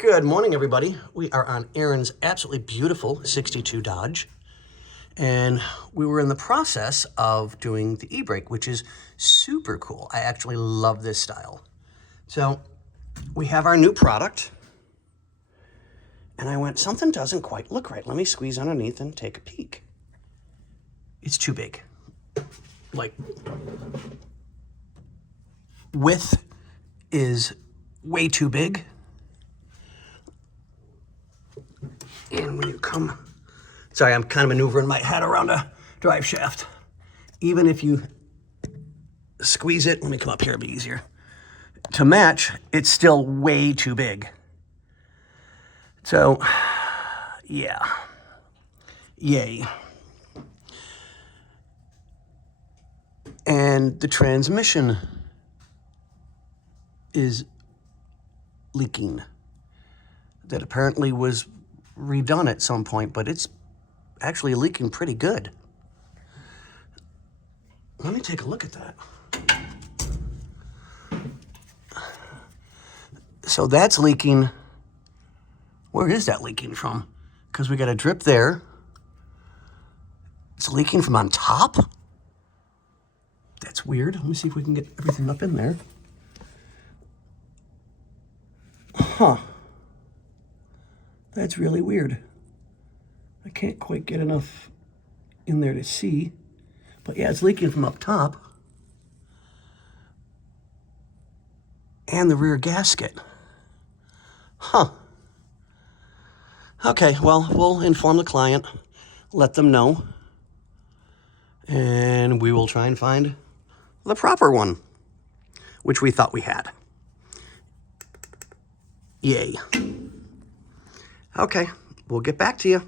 Good morning, everybody. We are on Aaron's absolutely beautiful 62 Dodge, and we were in the process of doing the e-brake, which is super cool. I actually love this style. So we have our new product, and I went, something doesn't quite look right. Let me squeeze underneath and take a peek. It's too big. Like, width is way too big. And when you come, sorry, I'm kind of maneuvering my head around a drive shaft. Even if you squeeze it, let me come up here, it'll be easier. To match, it's still way too big. So, yeah, yay. And the transmission is leaking. That apparently was redone at some point, but it's actually leaking pretty good. Let me take a look at that. So that's leaking. Where is that leaking from? Because we got a drip there. It's leaking from on top? That's weird. Let me see if we can get everything up in there. Huh. That's really weird. I can't quite get enough in there to see. But yeah, it's leaking from up top. And the rear gasket. Huh. Okay, well, we'll inform the client, let them know, and we will try and find the proper one, which we thought we had. Yay. Okay, we'll get back to you.